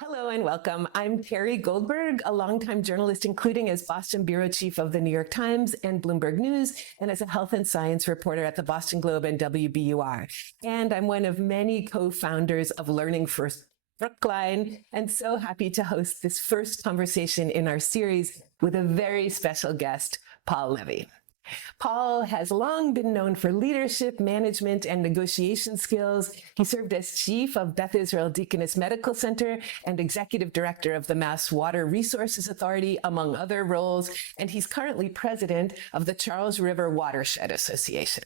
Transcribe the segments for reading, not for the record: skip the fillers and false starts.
Hello and welcome. I'm Terry Goldberg, a longtime journalist, including as Boston bureau chief of the New York Times and Bloomberg News, and as a health and science reporter at the Boston Globe and WBUR. And I'm one of many co-founders of Learning First Brookline, and so happy to host this first conversation in our series with a very special guest, Paul Levy. Paul has long been known for leadership, management, and negotiation skills. He served as chief of Beth Israel Deaconess Medical Center and executive director of the Mass Water Resources Authority, among other roles, and he's currently president of the Charles River Watershed Association.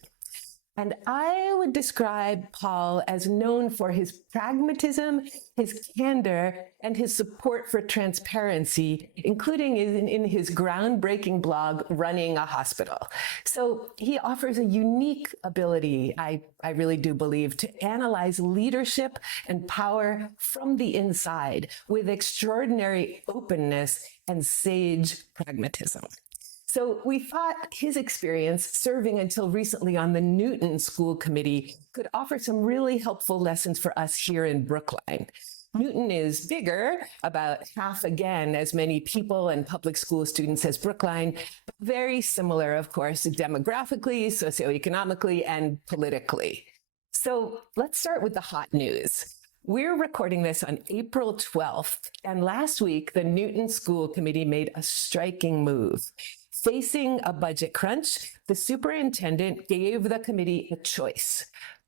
And I would describe Paul as known for his pragmatism, his candor, and his support for transparency, including in his groundbreaking blog, Running a Hospital. So he offers a unique ability, I really do believe, to analyze leadership and power from the inside with extraordinary openness and sage pragmatism. So we thought his experience serving until recently on the Newton School Committee could offer some really helpful lessons for us here in Brookline. Newton is bigger, about half again as many people and public school students as Brookline, but very similar, of course, demographically, socioeconomically, and politically. So let's start with the hot news. We're recording this on April 12th, and last week, the Newton School Committee made a striking move. Facing a budget crunch, the superintendent gave the committee a choice: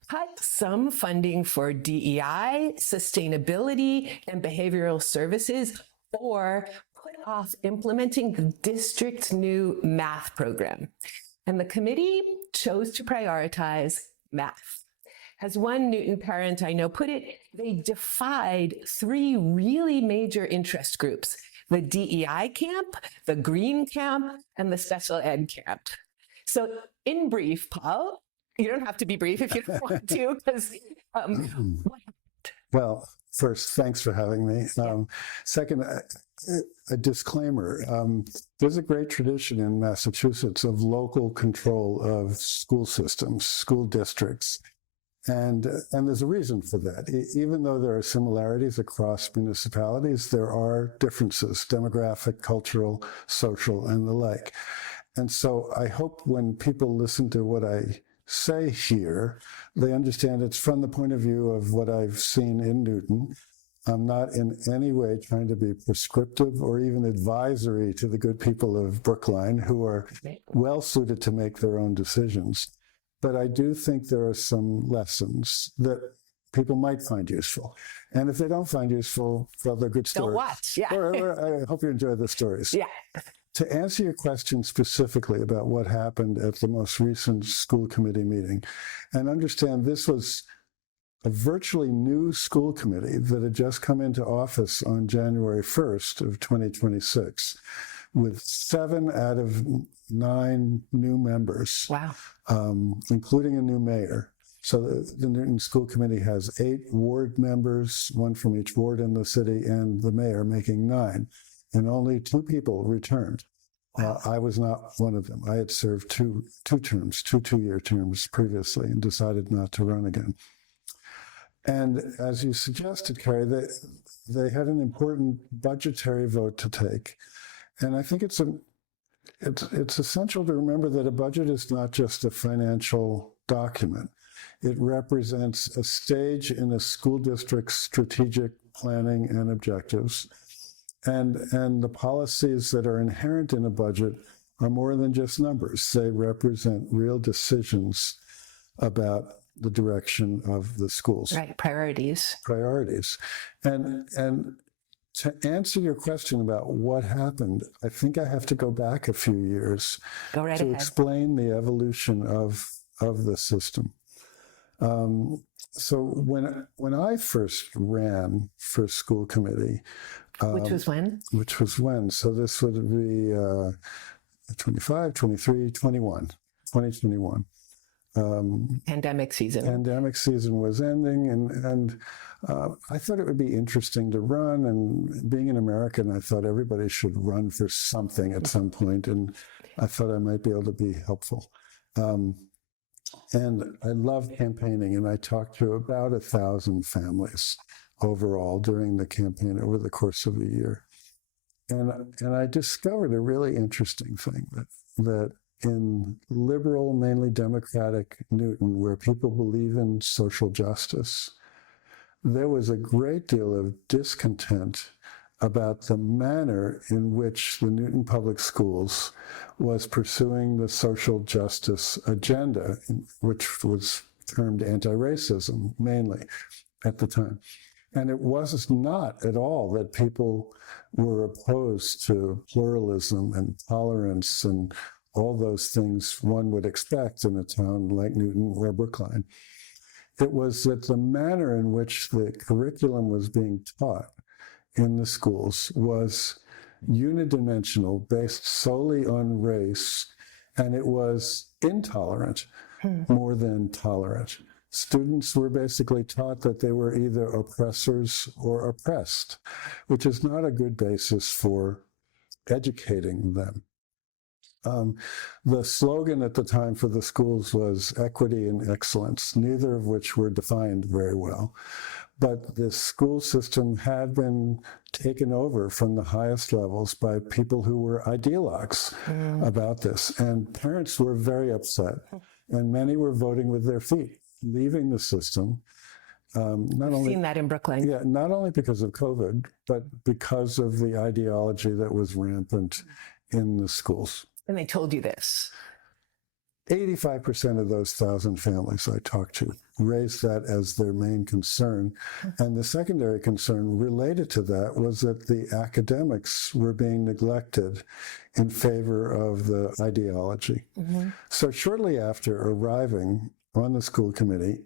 cut some funding for DEI, sustainability, and behavioral services, or put off implementing the district's new math program. And the committee chose to prioritize math. As one Newton parent I know put it, they defied three really major interest groups: the DEI camp, the green camp, and the special ed camp. So in brief, Paul, you don't have to be brief if you don't want to, because what happened? Well, first, thanks for having me. Second, a disclaimer. There's a great tradition in Massachusetts of local control of school systems, school districts. And there's a reason for that. Even though there are similarities across municipalities, there are differences: demographic, cultural, social, and the like. And so I hope when people listen to what I say here, they understand it's from the point of view of what I've seen in Newton. I'm not in any way trying to be prescriptive or even advisory to the good people of Brookline, who are well suited to make their own decisions. But I do think there are some lessons that people might find useful. And if they don't find useful, well, they're good stories. Don't watch, yeah. Or I hope you enjoy the stories. Yeah. To answer your question specifically about what happened at the most recent school committee meeting, and understand this was a virtually new school committee that had just come into office on January 1st of 2026. With 7 out of 9 new members, wow, including a new mayor. So the Newton School Committee has 8 ward members, 1 from each ward in the city, and the mayor, making 9. And only 2 people returned. I was not one of them. I had served two terms, 2 two-year terms previously, and decided not to run again. And as you suggested, Carrie, they had an important budgetary vote to take. And I think it's essential to remember that a budget is not just a financial document. It represents a stage in a school district's strategic planning and objectives. And the policies that are inherent in a budget are more than just numbers. They represent real decisions about the direction of the schools. Right, priorities. Priorities. And to answer your question about what happened, I think I have to go back a few years to explain the evolution of the system. So when I first ran for school committee, which was when? Which was when? So this would be 25, 23, 21, 2021. Pandemic season. Pandemic season was ending, and I thought it would be interesting to run. And being an American, I thought everybody should run for something at some point, and I thought I might be able to be helpful. And I love campaigning, and I talked to about 1,000 families overall during the campaign over the course of a year. And I discovered a really interesting thing, that in liberal, mainly democratic Newton, where people believe in social justice, there was a great deal of discontent about the manner in which the Newton Public Schools was pursuing the social justice agenda, which was termed anti-racism mainly at the time. And it was not at all that people were opposed to pluralism and tolerance and all those things one would expect in a town like Newton or Brookline. It was that the manner in which the curriculum was being taught in the schools was unidimensional, based solely on race, and it was intolerant more than tolerant. Students were basically taught that they were either oppressors or oppressed, which is not a good basis for educating them. The slogan at the time for the schools was equity and excellence, neither of which were defined very well. But the school system had been taken over from the highest levels by people who were ideologues about this. And parents were very upset, and many were voting with their feet, leaving the system. Not only seen that in Brookline. Yeah, not only because of COVID, but because of the ideology that was rampant in the schools. And they told you this. 85% of those 1,000 families I talked to raised that as their main concern. And the secondary concern related to that was that the academics were being neglected in favor of the ideology. So shortly after arriving on the school committee,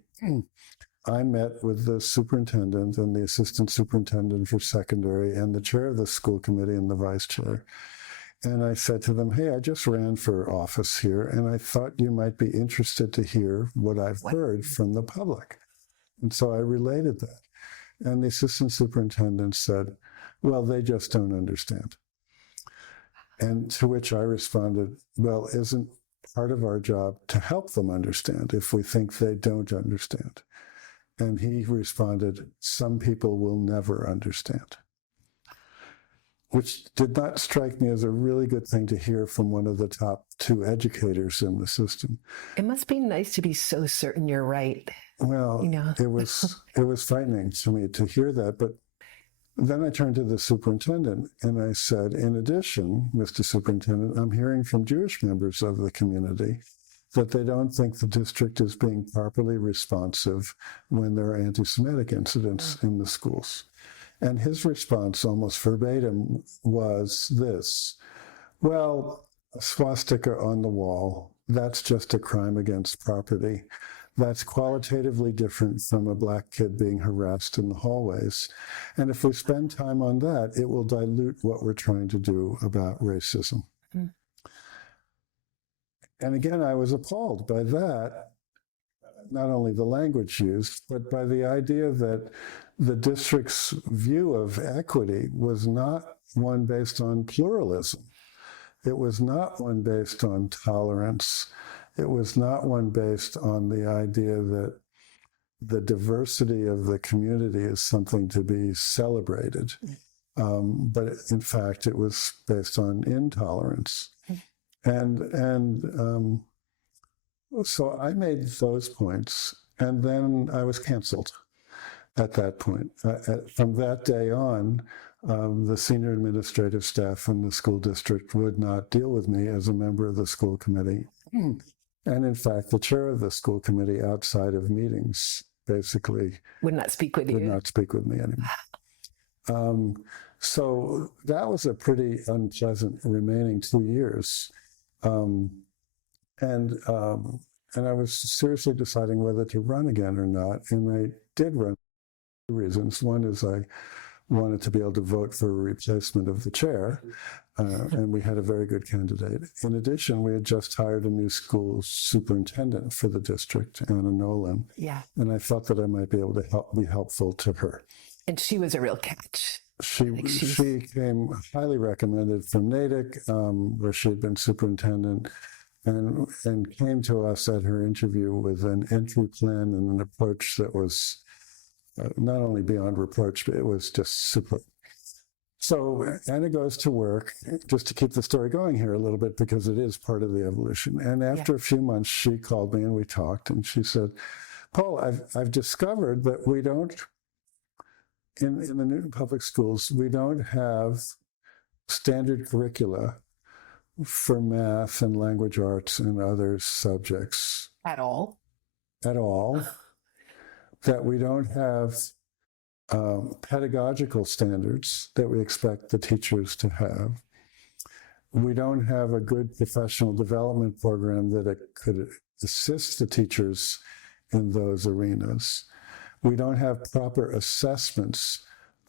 I met with the superintendent and the assistant superintendent for secondary and the chair of the school committee and the vice chair. And I said to them, hey, I just ran for office here, and I thought you might be interested to hear what I've heard from the public. And so I related that. And the assistant superintendent said, well, they just don't understand. And to which I responded, well, isn't part of our job to help them understand if we think they don't understand? And he responded, some people will never understand. Which did not strike me as a really good thing to hear from one of the top two educators in the system. It must be nice to be so certain you're right. Well, it was frightening to me to hear that. But then I turned to the superintendent and I said, in addition, Mr. Superintendent, I'm hearing from Jewish members of the community that they don't think the district is being properly responsive when there are anti-Semitic incidents in the schools. And his response, almost verbatim, was this: well, a swastika on the wall, that's just a crime against property. That's qualitatively different from a black kid being harassed in the hallways. And if we spend time on that, it will dilute what we're trying to do about racism. And again, I was appalled by that, not only the language used, but by the idea that the district's view of equity was not one based on pluralism. It was not one based on tolerance. It was not one based on the idea that the diversity of the community is something to be celebrated. But in fact, it was based on intolerance. And so I made those points, and then I was canceled. At that point. From that day on, the senior administrative staff in the school district would not deal with me as a member of the school committee. And in fact, the chair of the school committee outside of meetings basically would not speak with you. Would not speak with me anymore. So that was a pretty unpleasant remaining 2 years. And I was seriously deciding whether to run again or not. And I did run. Reasons. One is I wanted to be able to vote for a replacement of the chair, and we had a very good candidate. In addition, we had just hired a new school superintendent for the district, Anna Nolan. Yeah. And I thought that I might be able to be helpful to her. And she was a real catch. She came highly recommended from Natick, where she had been superintendent, and came to us at her interview with an entry plan and an approach that was not only beyond reproach, but it was just super. So Anna goes to work, just to keep the story going here a little bit, because it is part of the evolution. And after a few months, she called me and we talked, and she said, Paul, I've discovered that we don't, in the Newton Public Schools, we don't have standard curricula for math and language arts and other subjects. At all? At all. That we don't have pedagogical standards that we expect the teachers to have. We don't have a good professional development program that it could assist the teachers in those arenas. We don't have proper assessments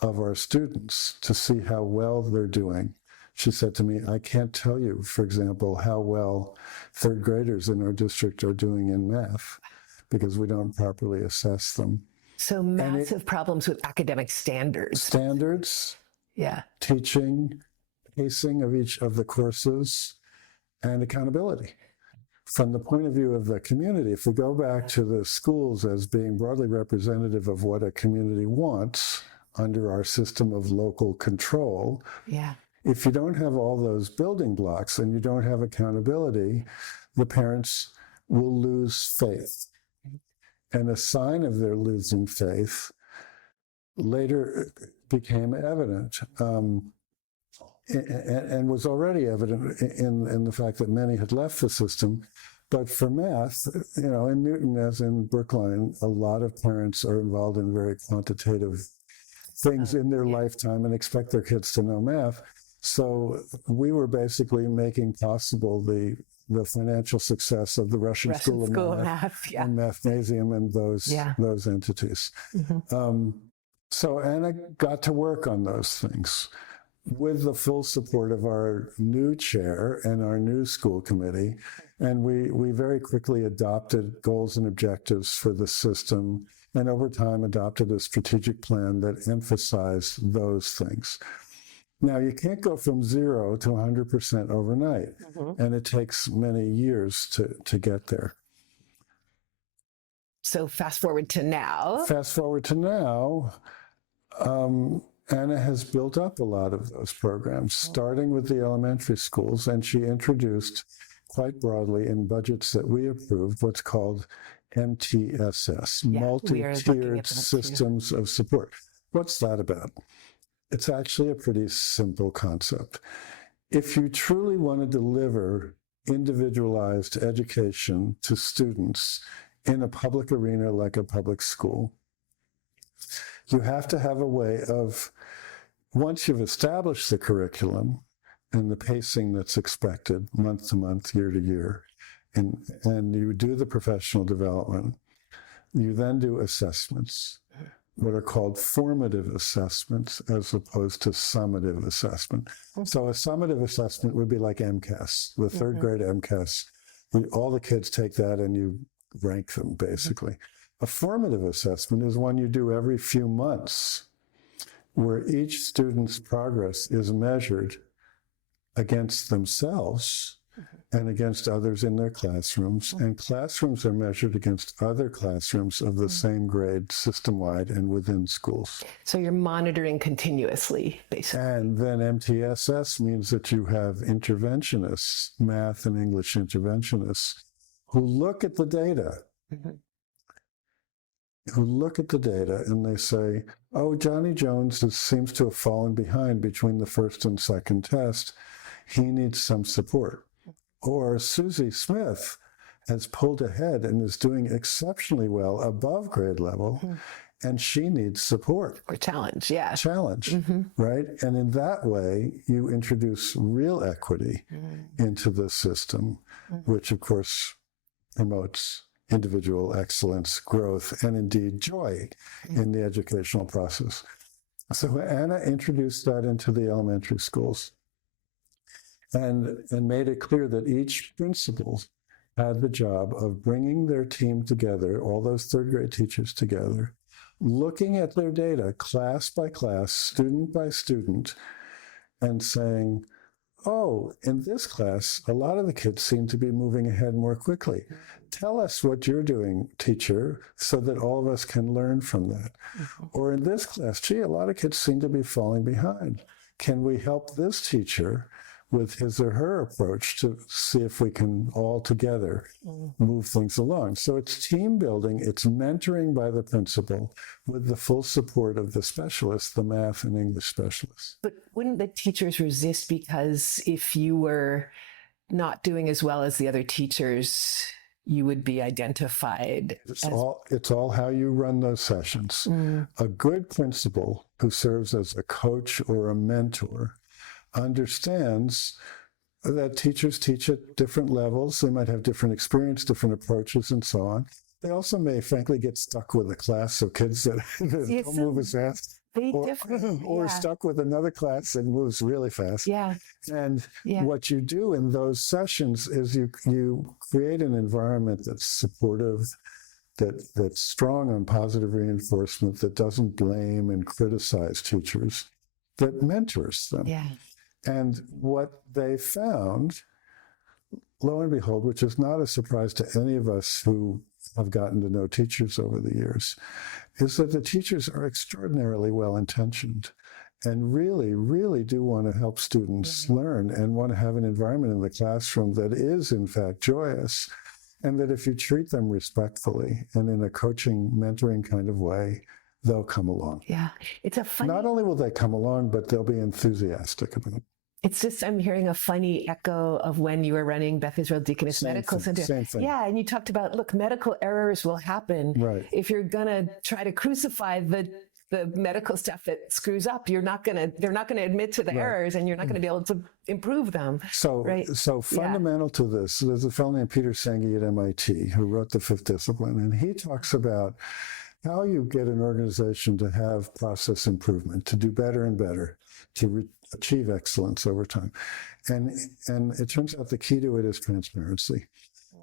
of our students to see how well they're doing. She said to me, I can't tell you, for example, how well third graders in our district are doing in math because we don't properly assess them. So massive problems with academic standards. Standards, teaching, pacing of each of the courses, and accountability. From the point of view of the community, if we go back to the schools as being broadly representative of what a community wants under our system of local control, if you don't have all those building blocks and you don't have accountability, the parents will lose faith. And a sign of their losing faith later became evident, and was already evident in the fact that many had left the system. But for math, in Newton, as in Brookline, a lot of parents are involved in very quantitative things in their lifetime and expect their kids to know math. So we were basically making possible the financial success of the Russian School of Math and Mathnasium and those entities. So Anna got to work on those things with the full support of our new chair and our new school committee. And we very quickly adopted goals and objectives for the system, and over time adopted a strategic plan that emphasized those things. Now, you can't go from 0 to 100% overnight, and it takes many years to get there. So fast forward to now. Anna has built up a lot of those programs, starting with the elementary schools, and she introduced quite broadly in budgets that we approved what's called MTSS, multi-tiered systems of support. What's that about? It's actually a pretty simple concept. If you truly want to deliver individualized education to students in a public arena like a public school, you have to have a way of, once you've established the curriculum and the pacing that's expected month to month, year to year, and you do the professional development, you then do assessments, what are called formative assessments as opposed to summative assessment. So a summative assessment would be like MCAS, the third grade MCAS. All the kids take that and you rank them, basically. A formative assessment is one you do every few months, where each student's progress is measured against themselves and against others in their classrooms, and classrooms are measured against other classrooms of the same grade system-wide and within schools. So you're monitoring continuously, basically. And then MTSS means that you have interventionists, math and English interventionists, who look at the data, and they say, oh, Johnny Jones seems to have fallen behind between the first and second test. He needs some support. Or Susie Smith has pulled ahead and is doing exceptionally well above grade level, and she needs support. Or challenge, right? And in that way, you introduce real equity into the system, which of course promotes individual excellence, growth, and indeed joy in the educational process. So Anna introduced that into the elementary schools and made it clear that each principal had the job of bringing their team together, all those third grade teachers together, looking at their data class by class, student by student, and saying, oh, in this class, a lot of the kids seem to be moving ahead more quickly. Tell us what you're doing, teacher, so that all of us can learn from that. Or in this class, gee, a lot of kids seem to be falling behind. Can we help this teacher with his or her approach to see if we can all together move things along? So it's team building, it's mentoring by the principal with the full support of the specialists, the math and English specialists. But wouldn't the teachers resist because if you were not doing as well as the other teachers, you would be identified? It's all how you run those sessions. A good principal who serves as a coach or a mentor understands that teachers teach at different levels. They might have different experience, different approaches, and so on. They also may, frankly, get stuck with a class of kids that don't move as fast, or stuck with another class that moves really fast. And what you do in those sessions is you create an environment that's supportive, that's strong on positive reinforcement, that doesn't blame and criticize teachers, that mentors them. And what they found, lo and behold, which is not a surprise to any of us who have gotten to know teachers over the years, is that the teachers are extraordinarily well-intentioned and really, really do want to help students learn and want to have an environment in the classroom that is, in fact, joyous, and that if you treat them respectfully and in a coaching, mentoring kind of way, they'll come along. It's a funny... Not only will they come along, but they'll be enthusiastic about it. It's just, I'm hearing a funny echo of when you were running Beth Israel Deaconess Medical Center. Same thing. And you talked about, look, medical errors will happen. If you're going to try to crucify the medical stuff that screws up, they're not going to admit to the errors, and you're not going to be able to improve them. So fundamental to this, there's a fellow named Peter Senge at MIT who wrote The Fifth Discipline, and he talks about how you get an organization to have process improvement, to do better and better, to achieve excellence over time. And it turns out the key to it is transparency.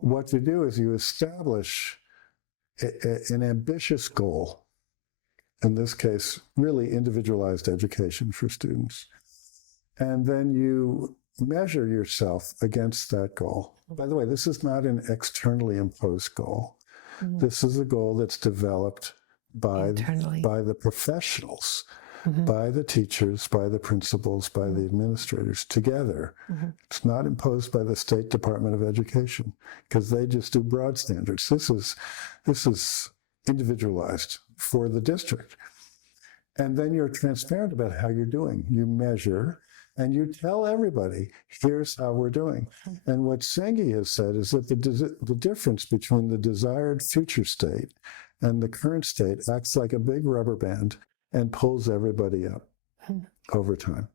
What you do is you establish an ambitious goal, in this case, really individualized education for students. And then you measure yourself against that goal. By the way, this is not an externally imposed goal. This is a goal that's developed by the professionals, by the teachers, by the principals, by the administrators together. It's not imposed by the State Department of Education because they just do broad standards. This is individualized for the district. And then you're transparent about how you're doing. You measure and you tell everybody, here's how we're doing. And what Senge has said is that the difference between the desired future state and the current state acts like a big rubber band and pulls everybody up over time.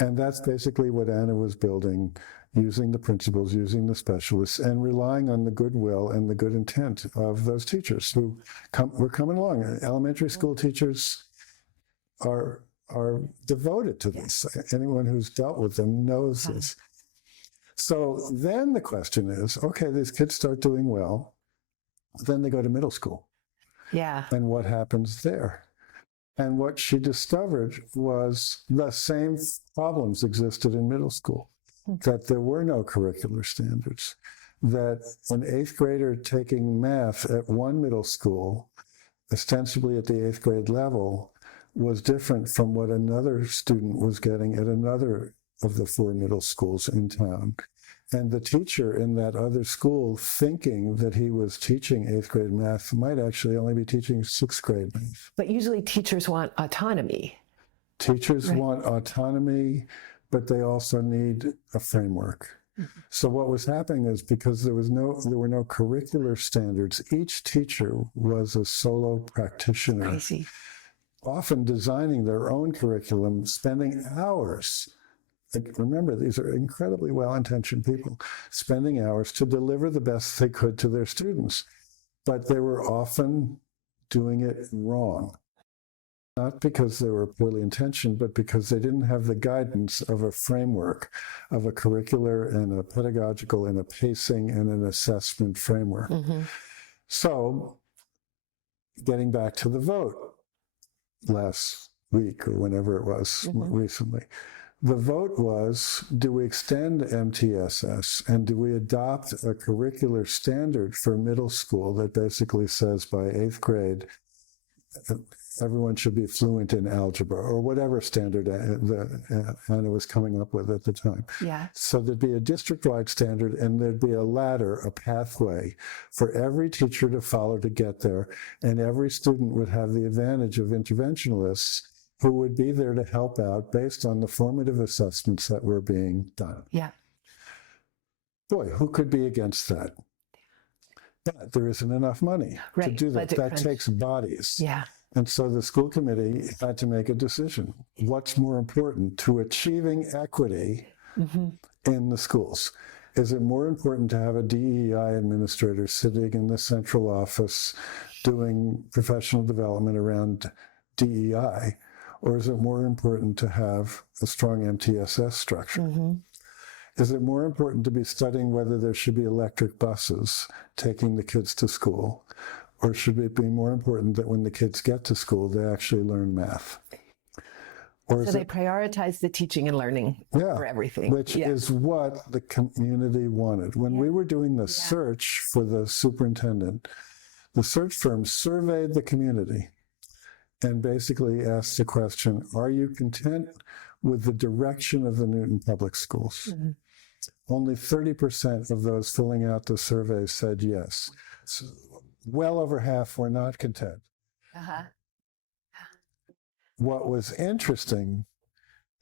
And that's basically what Anna was building, using the principals, using the specialists, and relying on the goodwill and the good intent of those teachers who were coming along. Elementary school teachers are devoted to this. Anyone who's dealt with them knows this. So then the question is, okay, these kids start doing well, then they go to middle school. And what happens there? And what she discovered was the same problems existed in middle school, that there were no curricular standards, that an 8th grader taking math at one middle school, ostensibly at the 8th grade level, was different from what another student was getting at another of the 4 middle schools in town. And the teacher in that other school, thinking that he was teaching 8th grade math, might actually only be teaching 6th grade math. But usually teachers want autonomy. Teachers want autonomy, but they also need a framework. So what was happening is, because there were no curricular standards, each teacher was a solo practitioner. Crazy. Often designing their own curriculum, spending hours. Remember, these are incredibly well-intentioned people, spending hours to deliver the best they could to their students. But they were often doing it wrong. Not because they were poorly intentioned, but because they didn't have the guidance of a framework, of a curricular and a pedagogical and a pacing and an assessment framework. So, getting back to the vote last week or whenever it was recently, The vote was, do we extend MTSS and do we adopt a curricular standard for middle school that basically says by 8th grade, everyone should be fluent in algebra or whatever standard Anna was coming up with at the time. Yeah. So there'd be a district-wide standard and there'd be a ladder, a pathway for every teacher to follow to get there. And every student would have the advantage of interventionalists who would be there to help out based on the formative assessments that were being done. Yeah. Boy, who could be against that? But there isn't enough money to do that. That takes bodies. Yeah. And so the school committee had to make a decision. What's more important to achieving equity in the schools? Is it more important to have a DEI administrator sitting in the central office doing professional development around DEI? Or is it more important to have a strong MTSS structure? Is it more important to be studying whether there should be electric buses taking the kids to school? Or should it be more important that when the kids get to school, they actually learn math? Or so they prioritize the teaching and learning for everything. Which is what the community wanted. When we were doing the search for the superintendent, the search firm surveyed the community and basically asked the question, are you content with the direction of the Newton Public Schools? Only 30% of those filling out the survey said yes. So well over half were not content. What was interesting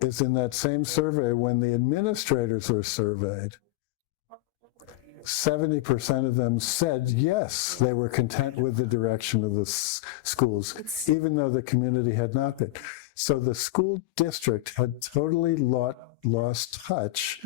is in that same survey, when the administrators were surveyed, 70% of them said yes, they were content with the direction of the schools, even though the community had not been. So the school district had totally lost touch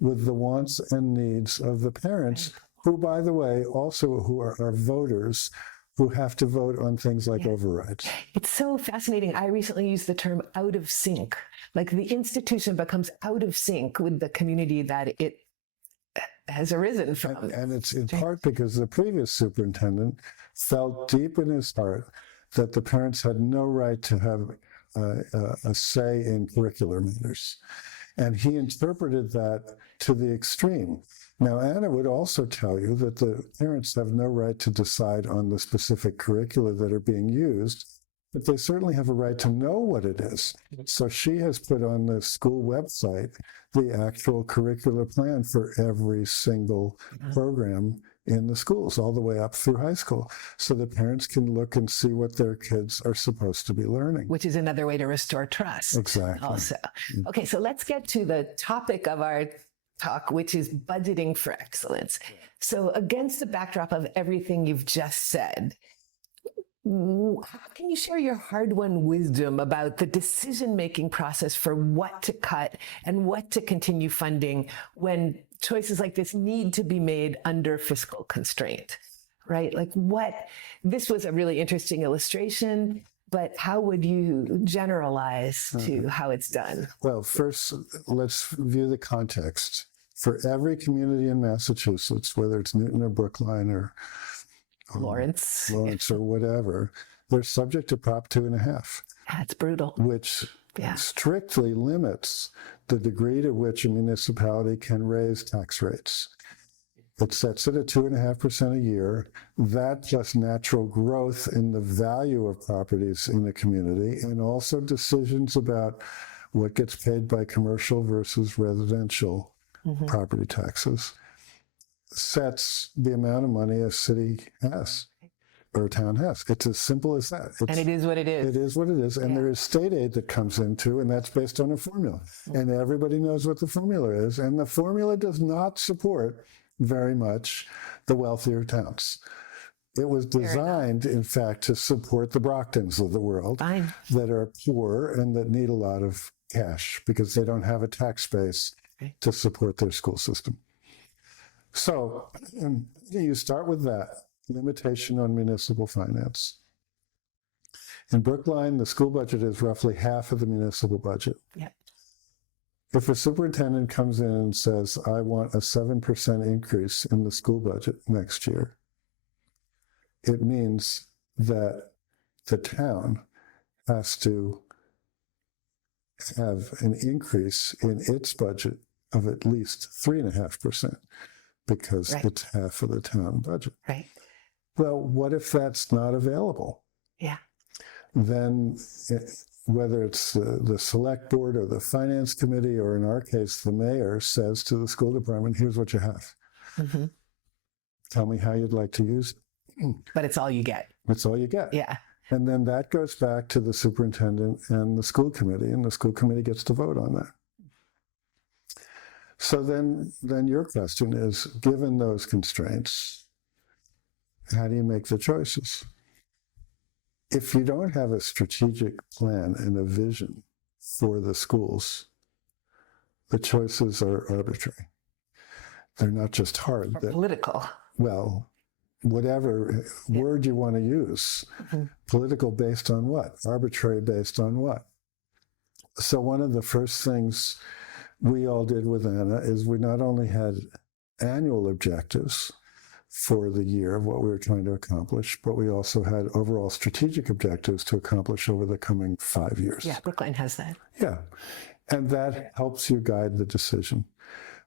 with the wants and needs of the parents, who, by the way, also who are voters, who have to vote on things like overrides. It's so fascinating. I recently used the term out of sync. Like the institution becomes out of sync with the community that it has arisen from. And it's in part because the previous superintendent felt deep in his heart that the parents had no right to have a say in curricular matters. And he interpreted that to the extreme. Now, Anna would also tell you that the parents have no right to decide on the specific curricula that are being used, but they certainly have a right to know what it is. So she has put on the school website the actual curricular plan for every single program in the schools, all the way up through high school, so that parents can look and see what their kids are supposed to be learning. Which is another way to restore trust. Exactly. Also. Okay, so let's get to the topic of our talk, which is budgeting for excellence. So against the backdrop of everything you've just said, how can you share your hard-won wisdom about the decision-making process for what to cut and what to continue funding when choices like this need to be made under fiscal constraint, right? Like this was a really interesting illustration, but how would you generalize to how it's done? Well, first, let's view the context. For every community in Massachusetts, whether it's Newton or Brookline or Lawrence or whatever, they're subject to Prop 2.5. That's brutal. Which strictly limits the degree to which a municipality can raise tax rates. It sets it at 2.5% a year. That's just natural growth in the value of properties in the community, and also decisions about what gets paid by commercial versus residential property taxes. Sets the amount of money a city has or a town has. It's as simple as that. And it is what it is. It is what it is. And there is state aid that comes into, and that's based on a formula. And everybody knows what the formula is. And the formula does not support very much the wealthier towns. It was designed, in fact, to support the Brocktons of the world that are poor and that need a lot of cash because they don't have a tax base to support their school system. So you start with that limitation on municipal finance. In Brookline, the school budget is roughly half of the municipal budget. If a superintendent comes in and says, I want a 7% increase in the school budget next year, it means that the town has to have an increase in its budget of at least 3.5% because Right. it's half of the town budget. Right. Well, what if that's not available? Yeah. Then whether it's the select board or the finance committee, or in our case, the mayor says to the school department, here's what you have. Mm-hmm. Tell me how you'd like to use it. But it's all you get. That's all you get. Yeah. And then that goes back to the superintendent and the school committee, and the school committee gets to vote on that. So then your question is, given those constraints, how do you make the choices? If you don't have a strategic plan and a vision for the schools, the choices are arbitrary. They're not just hard. Or political. Well, whatever word you want to use. Mm-hmm. Political based on what? Arbitrary based on what? So one of the first things we all did with Anna is we not only had annual objectives for the year of what we were trying to accomplish, but we also had overall strategic objectives to accomplish over the coming 5 years. Yeah, Brookline has that. Yeah. And that helps you guide the decision.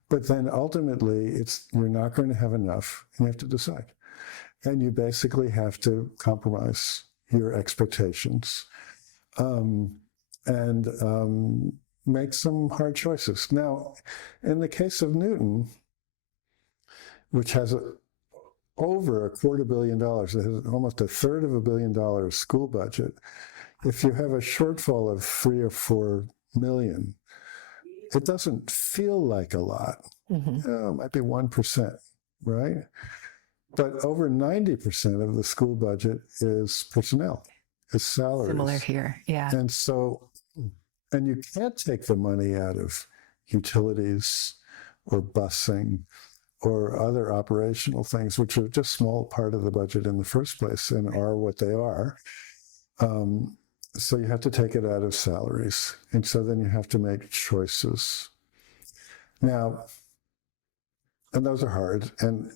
But then ultimately, you're not going to have enough, and you have to decide. And you basically have to compromise your expectations and make some hard choices. Now, in the case of Newton, which has over $250 million, it has almost $1/3 of $1 billion school budget, if you have a shortfall of 3 or 4 million, it doesn't feel like a lot. Mm-hmm. It might be 1%, right? But over 90% of the school budget is personnel, is salaries. Similar here, yeah. And so, and you can't take the money out of utilities or busing or other operational things, which are just a small part of the budget in the first place and are what they are. So you have to take it out of salaries. And so then you have to make choices. Now, and those are hard, and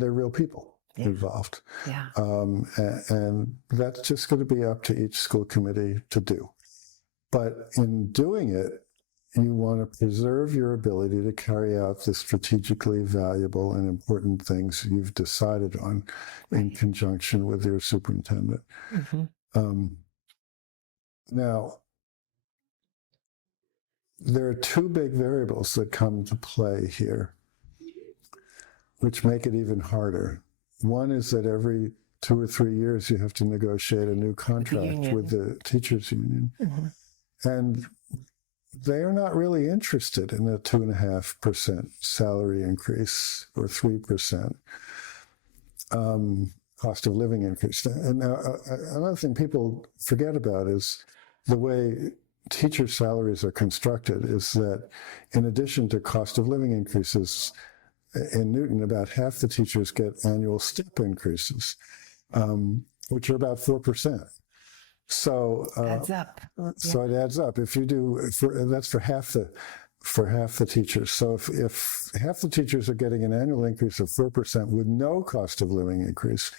they're real people involved. Yeah. And that's just going to be up to each school committee to do. But in doing it, you want to preserve your ability to carry out the strategically valuable and important things you've decided on in conjunction with your superintendent. Mm-hmm. Now, there are two big variables that come to play here, which make it even harder. One is that every 2 or 3 years you have to negotiate a new contract with the teachers union. Mm-hmm. And they are not really interested in a 2.5% salary increase or 3% cost of living increase. And now, another thing people forget about is the way teacher salaries are constructed is that in addition to cost of living increases, in Newton, about half the teachers get annual step increases, which are about 4%. So adds up. So it adds up. If you do, that's for half the teachers. So if half the teachers are getting an annual increase of 4% with no cost of living increase,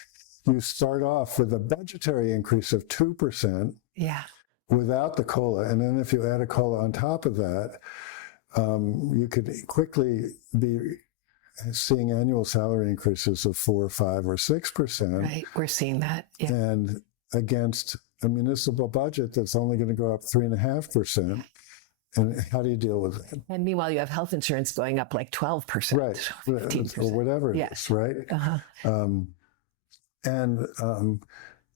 you start off with a budgetary increase of 2%. Yeah. Without the COLA, and then if you add a COLA on top of that, you could quickly be seeing annual salary increases of 4, 5, or 6%. Right, we're seeing that. Yeah. And against a municipal budget that's only going to go up 3.5%. And how do you deal with it? And meanwhile, you have health insurance going up like 12%. Right, 15%. or whatever it is, right? Uh-huh.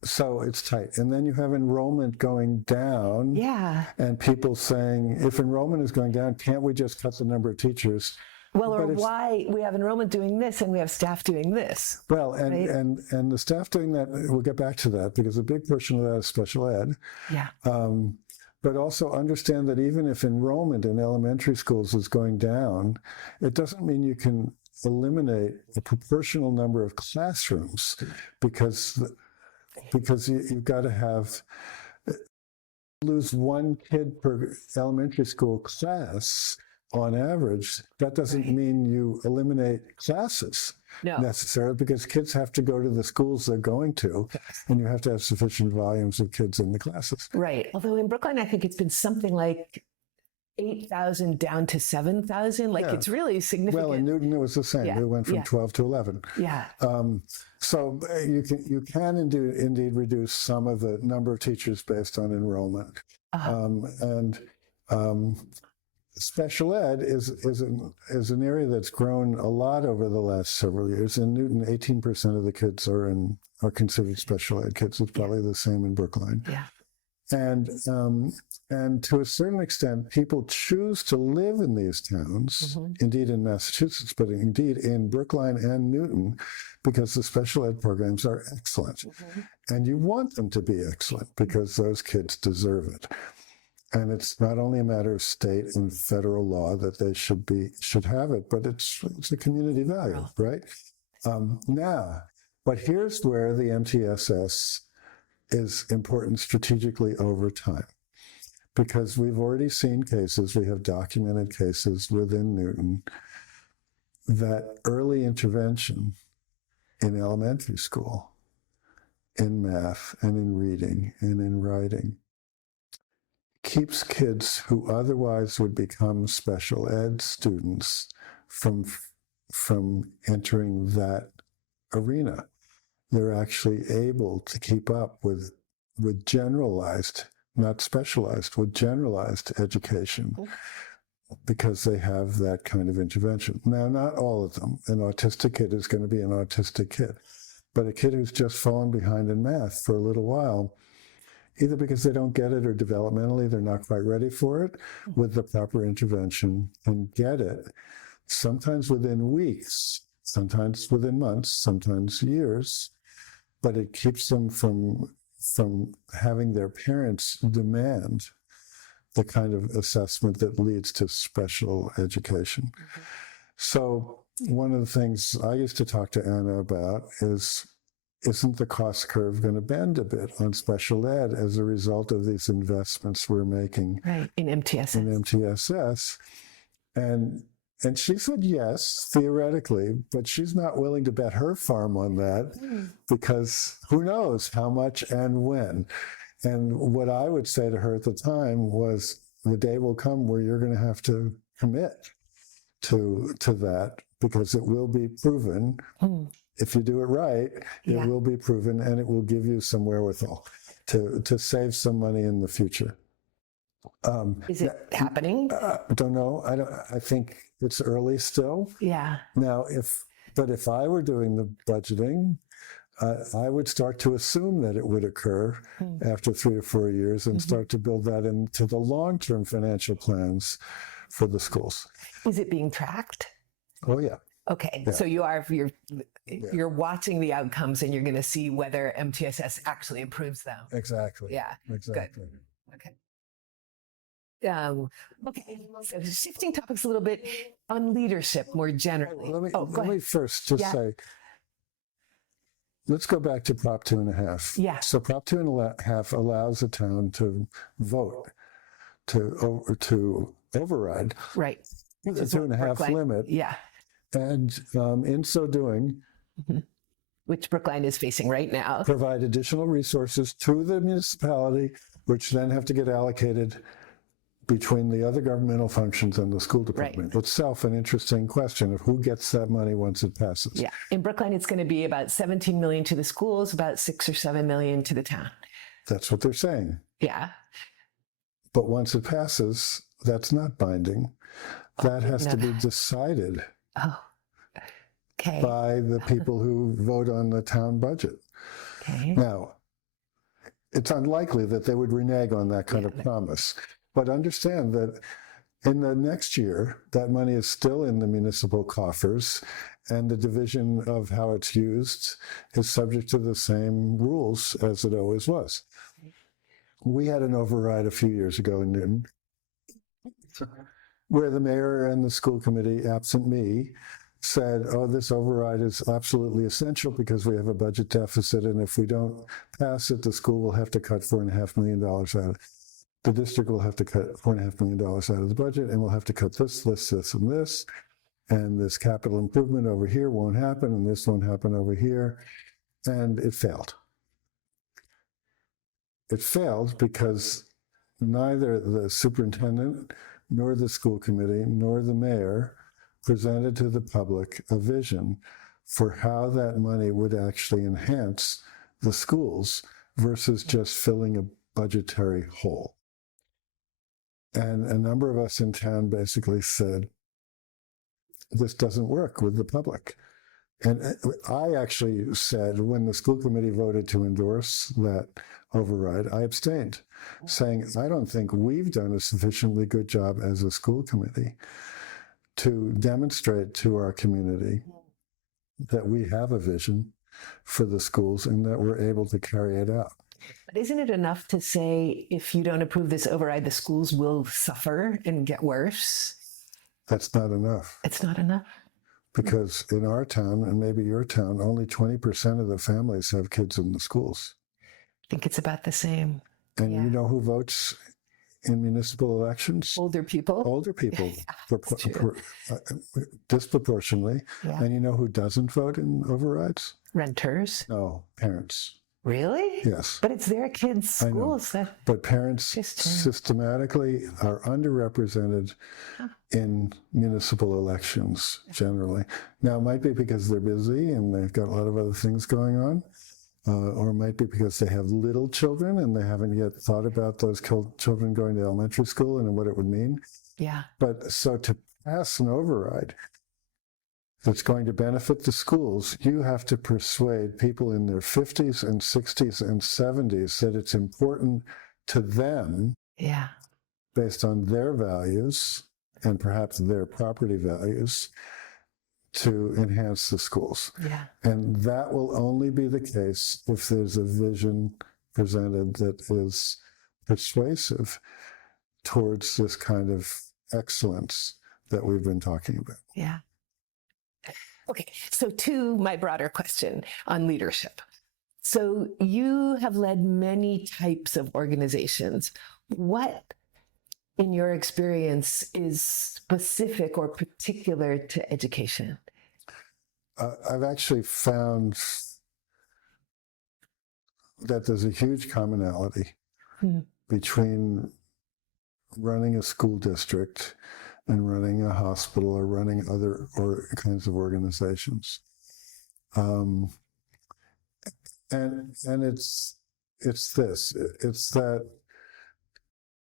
So it's tight. And then you have enrollment going down. Yeah. And people saying, if enrollment is going down, can't we just cut the number of teachers? Well, or why we have enrollment doing this and we have staff doing this. Well, right? and the staff doing that, we'll get back to that because a big portion of that is special ed. Yeah. But also understand that even if enrollment in elementary schools is going down, it doesn't mean you can eliminate a proportional number of classrooms because you've got to lose one kid per elementary school class on average. That doesn't mean you eliminate classes. No. necessarily, because kids have to go to the schools they're going to, and you have to have sufficient volumes of kids in the classes. Right. Although in Brookline, I think it's been something like 8,000 down to 7,000. Like, Yeah. it's really significant. Well, in Newton, it was the same. Yeah, We went from yeah. 12 to 11. Yeah. So you can indeed reduce some of the number of teachers based on enrollment. And special ed is an area that's grown a lot over the last several years. In Newton, 18% of the kids are considered special ed kids. It's probably the same in Brookline. Yeah. And to a certain extent, people choose to live in these towns, indeed in Massachusetts, but indeed in Brookline and Newton, because the special ed programs are excellent. And you want them to be excellent because those kids deserve it. And it's not only a matter of state and federal law that they should have it, but it's a community value, right? But here's where the MTSS is important strategically over time, because we've already seen cases, we have documented cases within Newton, that early intervention in elementary school, in math and in reading and in writing, keeps kids who otherwise would become special ed students from entering that arena. They're actually able to keep up with generalized, not specialized, with generalized education because they have that kind of intervention. Now, not all of them. An autistic kid is going to be an autistic kid. But a kid who's just fallen behind in math for a little while, either because they don't get it or developmentally they're not quite ready for it, with the proper intervention, and get it, sometimes within weeks, sometimes within months, sometimes years, but it keeps them from having their parents demand the kind of assessment that leads to special education. So one of the things I used to talk to Anna about is, isn't the cost curve going to bend a bit on special ed as a result of these investments we're making in MTSS? In MTSS. And she said yes, theoretically, but she's not willing to bet her farm on that because who knows how much and when. And what I would say to her at the time was, the day will come where you're going to have to commit to that, because it will be proven. If you do it right, it will be proven, and it will give you some wherewithal to save some money in the future. Is it happening? Don't know. I think it's early still. Yeah. Now, if I were doing the budgeting, I would start to assume that it would occur after 3 or 4 years, and start to build that into the long-term financial plans for the schools. Is it being tracked? Oh yeah. Okay, Yeah. so you're watching the outcomes, and you're going to see whether MTSS actually improves them. Exactly. Yeah. Exactly. Good. Okay. Okay, so shifting topics a little bit on leadership more generally. Let me first just say, let's go back to Prop 2.5. Yeah. So Prop 2.5 allows a town to vote to override the 2.5 limit. Yeah. And in so doing, which Brookline is facing right now, provide additional resources to the municipality, which then have to get allocated between the other governmental functions and the school department. Itself an interesting question of who gets that money once it passes. Yeah. In Brookline, it's going to be about 17 million to the schools, about 6 or 7 million to the town. That's what they're saying. Yeah. But once it passes, that's not binding. That has to be decided by the people who vote on the town budget. Okay. Now, it's unlikely that they would renege on that kind of promise. But understand that in the next year, that money is still in the municipal coffers, and the division of how it's used is subject to the same rules as it always was. We had an override a few years ago in Newton, where the mayor and the school committee, absent me, said, oh, this override is absolutely essential because we have a budget deficit, and if we don't pass it, the school will have to cut $4.5 million out of it. The district will have to cut $4.5 million out of the budget, and we'll have to cut this, and this. and this capital improvement over here won't happen, and this won't happen over here. And it failed. It failed because neither the superintendent, nor the school committee, nor the mayor presented to the public a vision for how that money would actually enhance the schools versus just filling a budgetary hole. And a number of us in town basically said, this doesn't work with the public. And I actually said, when the school committee voted to endorse that override, I abstained, saying, I don't think we've done a sufficiently good job as a school committee to demonstrate to our community that we have a vision for the schools and that we're able to carry it out. But isn't it enough to say, if you don't approve this override, the schools will suffer and get worse? That's not enough. It's not enough? Because in our town, and maybe your town, only 20% of the families have kids in the schools. I think it's about the same. And you know who votes in municipal elections? Older people. Older people, disproportionately. Yeah. And you know who doesn't vote in overrides? Renters. No, parents. Really? Yes. But it's their kids' schools. But parents systematically are underrepresented in municipal elections generally. Now, it might be because they're busy and they've got a lot of other things going on, or it might be because they have little children and they haven't yet thought about those children going to elementary school and what it would mean. Yeah. But so to pass an override that's going to benefit the schools, you have to persuade people in their 50s and 60s and 70s that it's important to them, based on their values and perhaps their property values, to enhance the schools. Yeah. And that will only be the case if there's a vision presented that is persuasive towards this kind of excellence that we've been talking about. Yeah. Okay, so to my broader question on leadership. So you have led many types of organizations. What, in your experience, is specific or particular to education? I've actually found that there's a huge commonality between running a school district and running a hospital or running other kinds of organizations. And it's that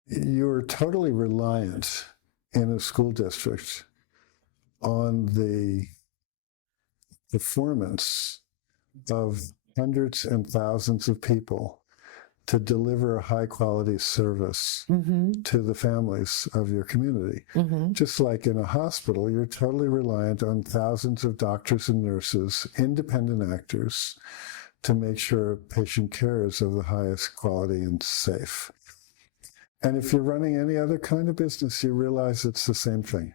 you're totally reliant in a school district on the performance of hundreds and thousands of people to deliver a high-quality service to the families of your community. Just like in a hospital, you're totally reliant on thousands of doctors and nurses, independent actors, to make sure patient care is of the highest quality and safe. And if you're running any other kind of business, you realize it's the same thing.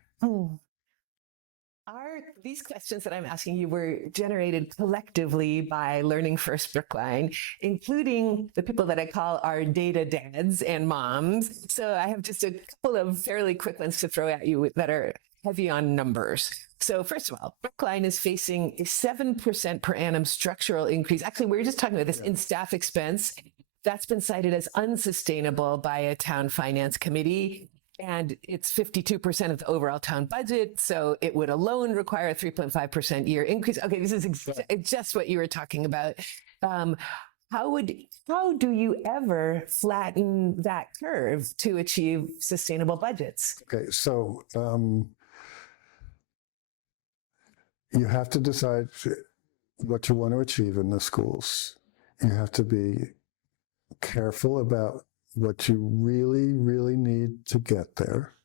These questions that I'm asking you were generated collectively by learning First Brookline, including the people that I call our data dads and moms. So I have just a couple of fairly quick ones to throw at you that are heavy on numbers. So first of all, Brookline is facing a 7% per annum structural increase. Actually, we were just talking about this in staff expense. That's been cited as unsustainable by a town finance committee. And it's 52% of the overall town budget, so it would alone require a 3.5% year increase. Okay, this is just what you were talking about. How do you ever flatten that curve to achieve sustainable budgets? Okay, so you have to decide what you want to achieve in the schools. You have to be careful about what you really, really need to get there.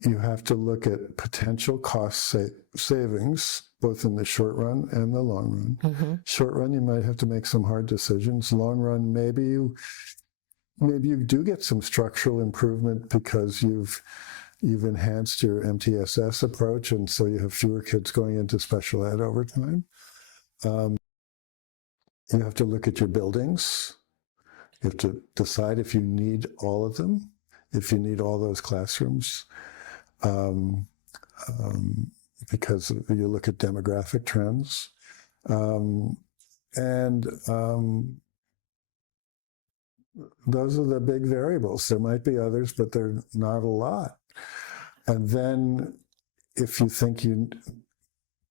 You have to look at potential cost savings, both in the short run and the long run. Short run, you might have to make some hard decisions. Long run, maybe you do get some structural improvement because you've enhanced your MTSS approach, and so you have fewer kids going into special ed over time. You have to look at your buildings. You have to decide if you need all of them, if you need all those classrooms. because you look at demographic trends. And those are the big variables. There might be others, but they're not a lot. And then if you think you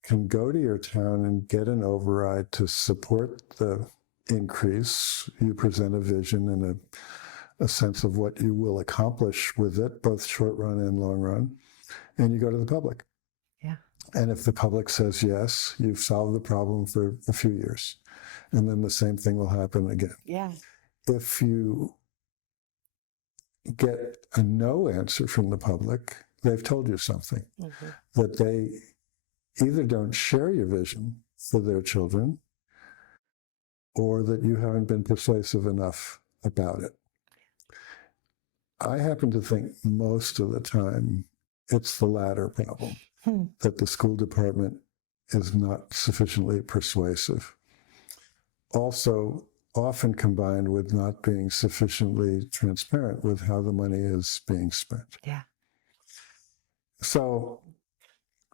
can go to your town and get an override to support the increase, you present a vision and a sense of what you will accomplish with it, both short run and long run, and you go to the public. Yeah. And if the public says yes, you've solved the problem for a few years. And then the same thing will happen again. Yeah. If you get a no answer from the public, they've told you something, that they either don't share your vision for their children or that you haven't been persuasive enough about it. I happen to think most of the time it's the latter problem, that the school department is not sufficiently persuasive. Also, often combined with not being sufficiently transparent with how the money is being spent. Yeah. So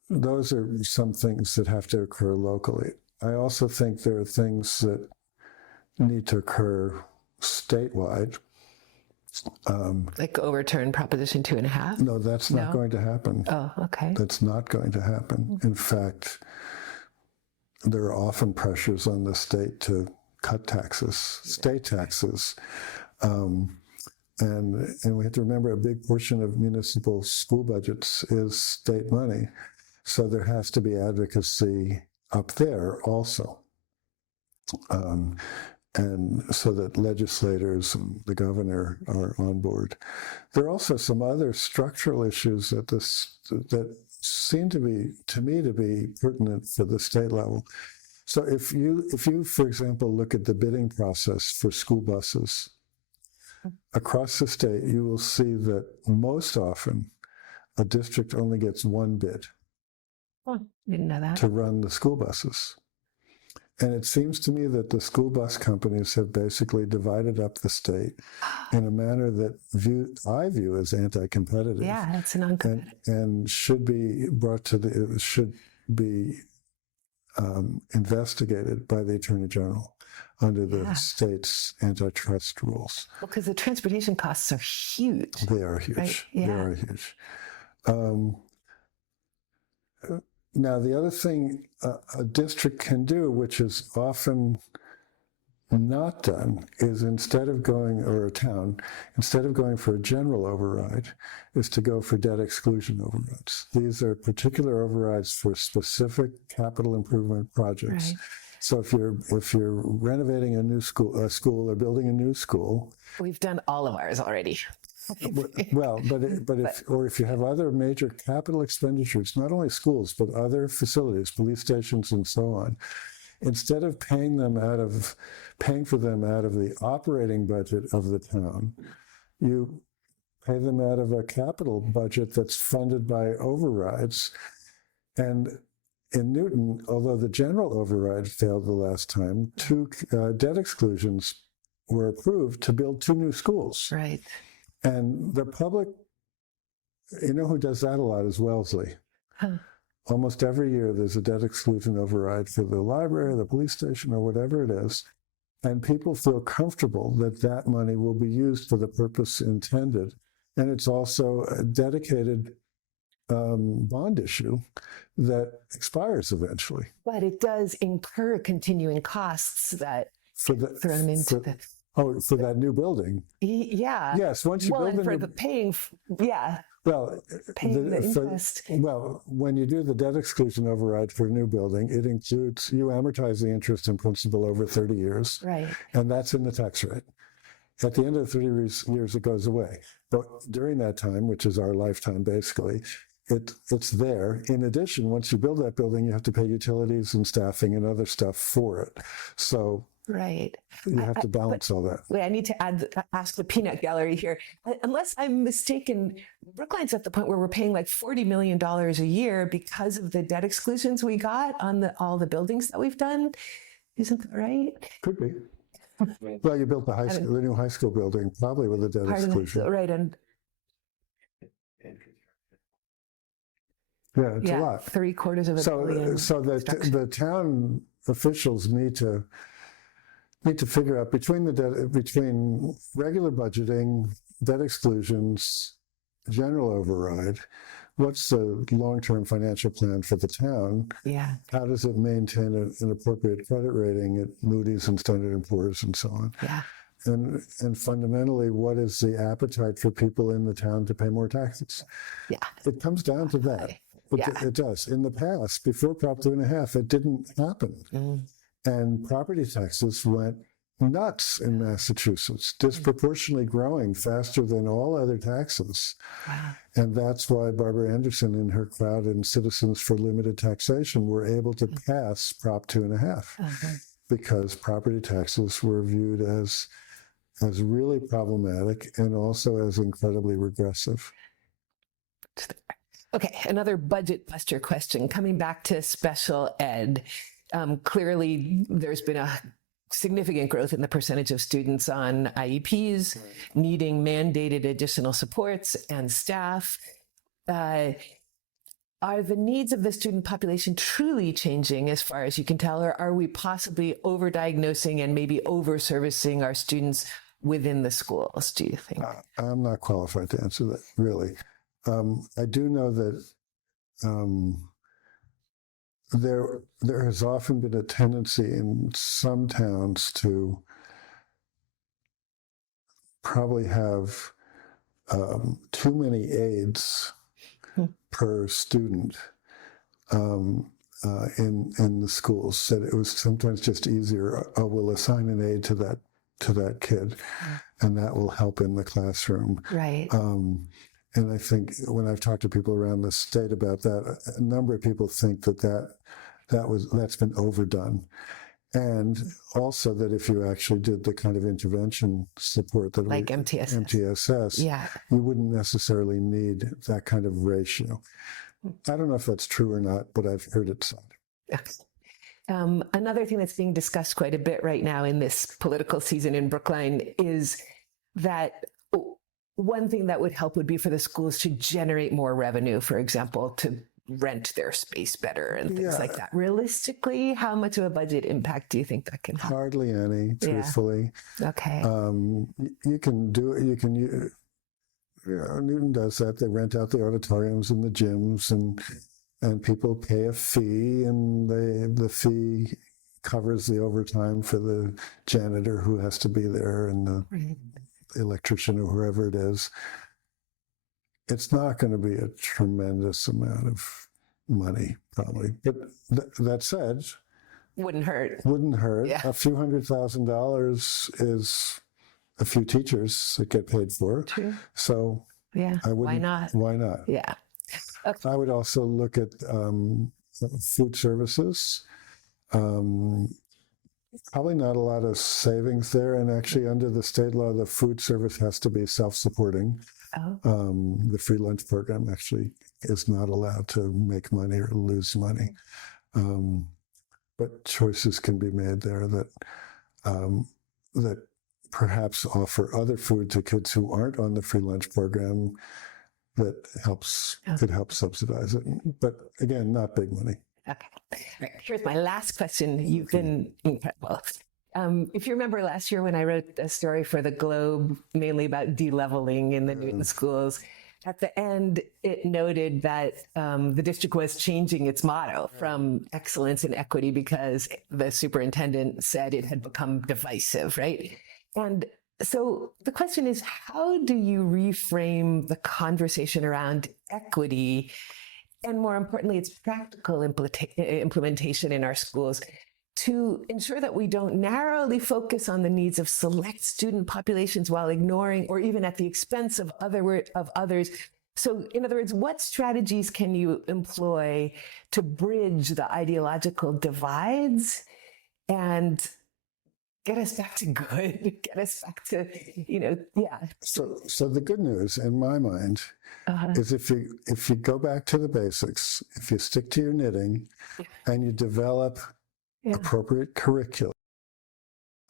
those are some things that have to occur locally. I also think there are things that need to occur statewide. Like overturn Proposition 2.5? No, that's not going to happen. Oh, okay. That's not going to happen. In fact, there are often pressures on the state to cut taxes, state taxes. And we have to remember a big portion of municipal school budgets is state money. So there has to be advocacy up there also. And so that legislators and the governor are on board. There are also some other structural issues that seem to me to be pertinent for the state level. So if you, for example, look at the bidding process for school buses across the state, you will see that most often a district only gets one bid Didn't know that. to run the school buses. And it seems to me that the school bus companies have basically divided up the state in a manner that I view as anti-competitive. Yeah, it's an uncompetitive. And should be investigated by the Attorney General under the state's antitrust rules. Well, because the transportation costs are huge. They are huge. Right? Yeah. They are huge. Now, the other thing a district can do, which is often not done, is instead of going for a general override, is to go for debt exclusion overrides. These are particular overrides for specific capital improvement projects. Right. So if you're renovating a school or building a new school, we've done all of ours already. Well, if you have other major capital expenditures, not only schools, but other facilities, police stations and so on, instead of paying for them out of the operating budget of the town, you pay them out of a capital budget that's funded by overrides. And in Newton, although the general override failed the last time, 2 debt exclusions were approved to build 2 new schools. Right. And the public, you know who does that a lot is Wellesley. Almost every year there's a debt exclusion override for the library, the police station, or whatever it is. And people feel comfortable that that money will be used for the purpose intended. And it's also a dedicated bond issue that expires eventually. But it does incur continuing costs that get thrown into the... Oh, for that new building? Yeah. Yes, once you build paying the interest. When you do the debt exclusion override for a new building, it includes, you amortize the interest and principal over 30 years. Right. And that's in the tax rate. At the end of the 30 years, it goes away. But during that time, which is our lifetime basically, it's there. In addition, once you build that building, you have to pay utilities and staffing and other stuff for it. So right. You have to balance all that. Wait, I need to ask the peanut gallery here. Unless I'm mistaken, Brookline's at the point where we're paying like $40 million a year because of the debt exclusions we got on all the buildings that we've done. Isn't that right? Could be. Well, you built the new high school building, probably with a debt exclusion. Right, and Yeah, it's a Yeah, lot. $750 million. So the town officials need to figure out between regular budgeting, debt exclusions, general override, what's the long-term financial plan for the town? Yeah. How does it maintain an appropriate credit rating at Moody's and Standard & Poor's and so on? Yeah. And fundamentally, what is the appetite for people in the town to pay more taxes? Yeah. It comes down to that. It does. In the past, before Prop 2.5, it didn't happen. And property taxes went nuts in Massachusetts, disproportionately growing faster than all other taxes. Wow. And that's why Barbara Anderson and her crowd and Citizens for Limited Taxation were able to pass Prop 2.5 because property taxes were viewed as really problematic and also as incredibly regressive. Okay, another budget buster question. Coming back to special ed, clearly there's been a significant growth in the percentage of students on IEPs needing mandated additional supports and staff. Are the needs of the student population truly changing as far as you can tell, or are we possibly overdiagnosing and maybe over-servicing our students within the schools, do you think? I'm not qualified to answer that, really. I do know that there has often been a tendency in some towns to probably have too many aides per student in the schools. That it was sometimes just easier. Oh, we'll assign an aide to that kid, and that will help in the classroom. Right. And I think when I've talked to people around the state about that, a number of people think that's been overdone. And also that if you actually did the kind of intervention support that like MTSS, you wouldn't necessarily need that kind of ratio. I don't know if that's true or not, but I've heard it said. Another thing that's being discussed quite a bit right now in this political season in Brookline is that one thing that would help would be for the schools to generate more revenue, for example, to rent their space better and things like that. Realistically, how much of a budget impact do you think that can have? Hardly any, truthfully. Okay. You can do it. Newton does that. They rent out the auditoriums and the gyms, and people pay a fee, and the fee covers the overtime for the janitor who has to be there and the electrician or whoever it is. It's not going to be a tremendous amount of money, probably. But that said, wouldn't hurt. Yeah. A few $100,000 is a few teachers that get paid for. True. So why not? Why not? Yeah. Okay. I would also look at food services. Probably not a lot of savings there. And actually, under the state law, the food service has to be self-supporting. The free lunch program actually is not allowed to make money or lose money. But choices can be made there that perhaps offer other food to kids who aren't on the free lunch program that could help subsidize it. But again, not big money. Okay. All right. Here's my last question. You've been incredible. If you remember last year when I wrote a story for the Globe, mainly about de-leveling in the Newton schools, at the end, it noted that the district was changing its motto from excellence and equity because the superintendent said it had become divisive, right? And so the question is, how do you reframe the conversation around equity and, more importantly, its practical implementation in our schools to ensure that we don't narrowly focus on the needs of select student populations while ignoring or even at the expense of others? So, in other words, what strategies can you employ to bridge the ideological divides and get us back to good, get us back to, So the good news in my mind is if you go back to the basics, if you stick to your knitting and you develop appropriate curricula,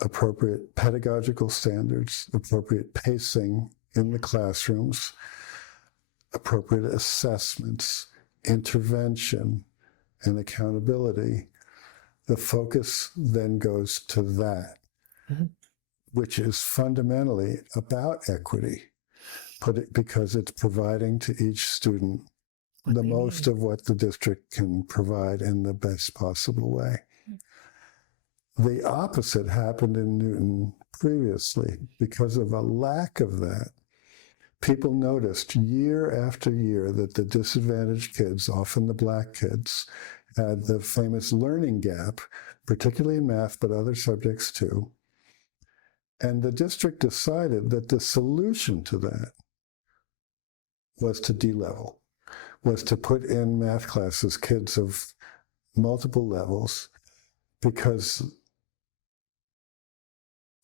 appropriate pedagogical standards, appropriate pacing in the classrooms, appropriate assessments, intervention and accountability, the focus then goes to that, which is fundamentally about equity, because it's providing to each student the most of what the district can provide in the best possible way. The opposite happened in Newton previously. Because of a lack of that, people noticed year after year that the disadvantaged kids, often the Black kids, had the famous learning gap, particularly in math, but other subjects too. And the district decided that the solution to that was to de-level, was to put in math classes kids of multiple levels, because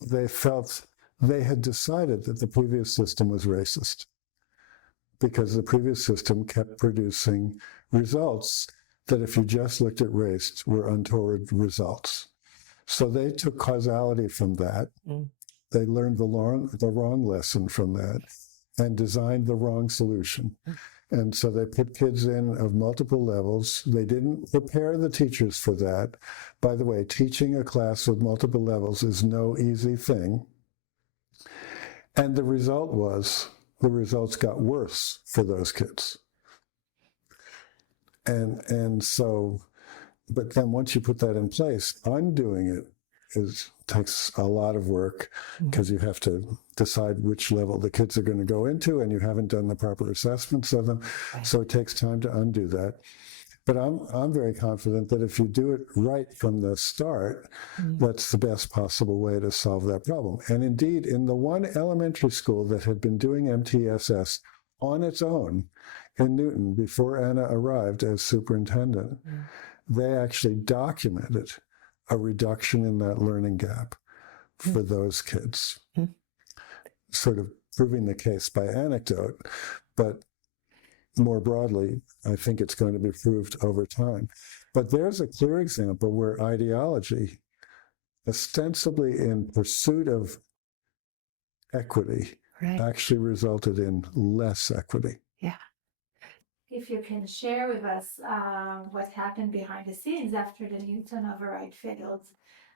they felt they had decided that the previous system was racist, because the previous system kept producing results that, if you just looked at race, were untoward results. So they took causality from that. They learned the wrong lesson from that and designed the wrong solution. And so they put kids in of multiple levels. They didn't prepare the teachers for that. By the way, teaching a class with multiple levels is no easy thing. And the result was, the results got worse for those kids. And so, but then once you put that in place, undoing it takes a lot of work, because you have to decide which level the kids are going to go into, and you haven't done the proper assessments of them. So it takes time to undo that. But I'm very confident that if you do it right from the start, that's the best possible way to solve that problem. And indeed, in the one elementary school that had been doing MTSS on its own in Newton before Anna arrived as superintendent, they actually documented a reduction in that learning gap for those kids, sort of proving the case by anecdote, but more broadly, I think it's going to be proved over time. But there's a clear example where ideology, ostensibly in pursuit of equity, actually resulted in less equity. Yeah. If you can share with us what happened behind the scenes after the Newton override failed,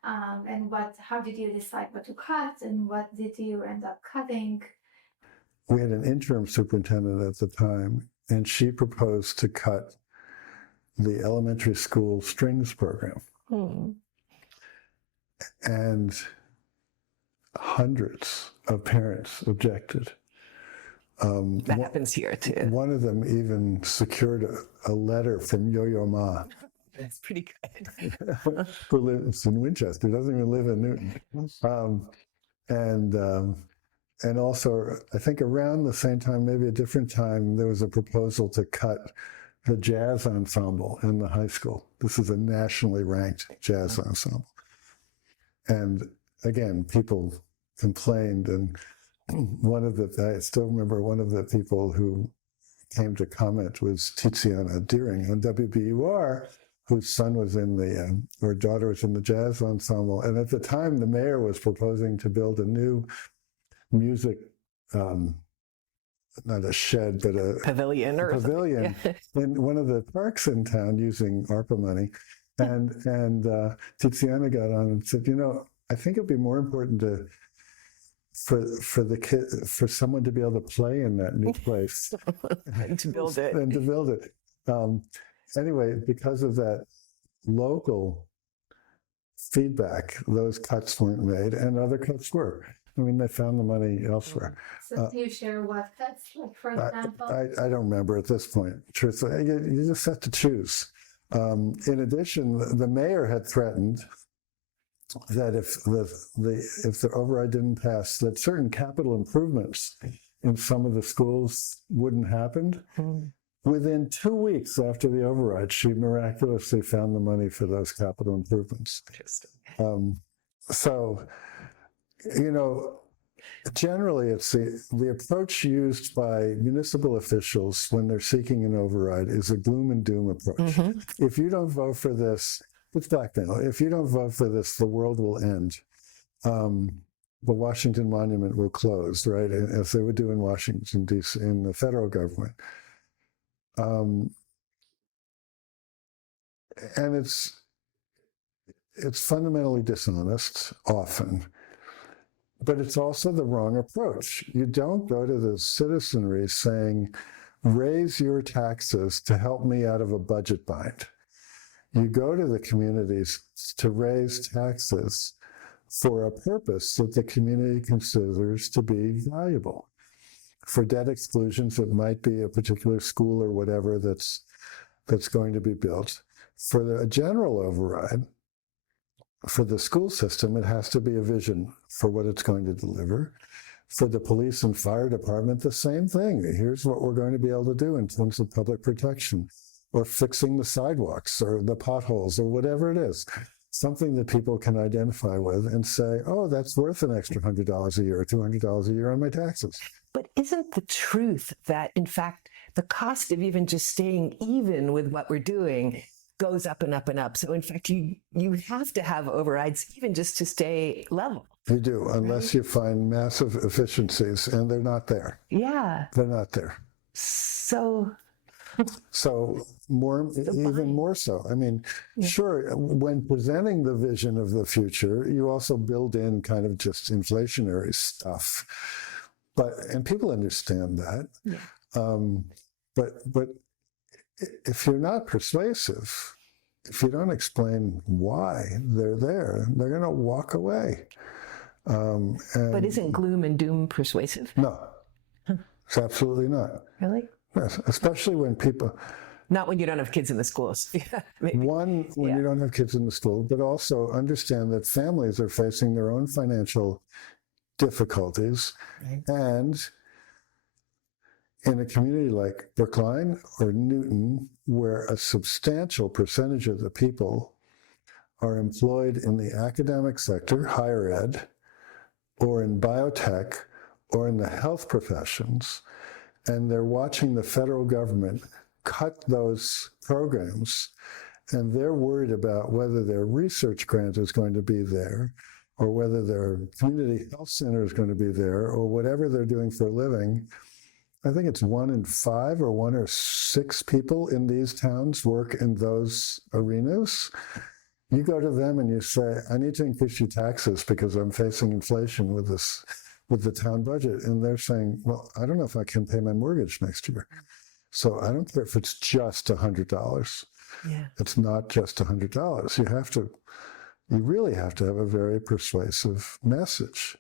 and how did you decide what to cut, and what did you end up cutting? We had an interim superintendent at the time, and she proposed to cut the elementary school strings program. And hundreds of parents objected. That happens here too. One of them even secured a letter from Yo-Yo Ma. That's pretty good. Who lives in Winchester, doesn't even live in Newton. And also, I think around the same time, maybe a different time, there was a proposal to cut the jazz ensemble in the high school. This is a nationally ranked jazz ensemble. And again, people complained, and I still remember one of the people who came to comment was Tiziana Deering on WBUR, whose son was or daughter was in the jazz ensemble. And at the time, the mayor was proposing to build a new music, not a shed, but a pavilion in one of the parks in town using ARPA money. And Tiziana got on and said, I think it'd be more important for someone to be able to play in that new place and to build it. And to build it. Anyway, because of that local feedback, those cuts weren't made, and other cuts were. I mean, they found the money elsewhere. So do you share what cuts, like, for example? I don't remember at this point. Truthfully, you just have to choose. In addition, the mayor had threatened that if the override didn't pass, that certain capital improvements in some of the schools wouldn't happen. Within 2 weeks after the override, she miraculously found the money for those capital improvements. So, generally it's the approach used by municipal officials when they're seeking an override is a gloom and doom approach. If you don't vote for this, it's blackmail. If you don't vote for this, the world will end. The Washington Monument will close, right? As they would do in Washington, D.C., in the federal government. and it's fundamentally dishonest often, but it's also the wrong approach. You don't go to the citizenry saying, raise your taxes to help me out of a budget bind. You go to the communities to raise taxes for a purpose that the community considers to be valuable. For debt exclusions, it might be a particular school or whatever that's going to be built. For the general override, for the school system, it has to be a vision for what it's going to deliver. For the police and fire department, the same thing. Here's what we're going to be able to do in terms of public protection, or fixing the sidewalks or the potholes or whatever it is. Something that people can identify with and say, oh, that's worth an extra $100 a year or $200 a year on my taxes. But isn't the truth that, in fact, the cost of even just staying even with what we're doing goes up and up and up? So, in fact, you have to have overrides even just to stay level. You do, unless you find massive efficiencies, and they're not there. Yeah. They're not there. So even more so. I mean, sure, when presenting the vision of the future, you also build in kind of just inflationary stuff. And people understand that. Yeah. But if you're not persuasive, if you don't explain why they're there, they're going to walk away. But isn't gloom and doom persuasive? No, it's absolutely not. Really? Yes, especially when people... Not when you don't have kids in the schools. When you don't have kids in the school, but also understand that families are facing their own financial difficulties. Right. And in a community like Brookline or Newton, where a substantial percentage of the people are employed in the academic sector, higher ed, or in biotech, or in the health professions, and they're watching the federal government cut those programs, and they're worried about whether their research grant is going to be there, or whether their community health center is going to be there, or whatever they're doing for a living. I think it's 1 in 5 or 1 or 6 people in these towns work in those arenas. You go to them and you say, I need to increase your taxes because I'm facing inflation with the town budget. And they're saying, well, I don't know if I can pay my mortgage next year. So I don't care if it's just $100. Yeah. It's not just $100. You really have to have a very persuasive message.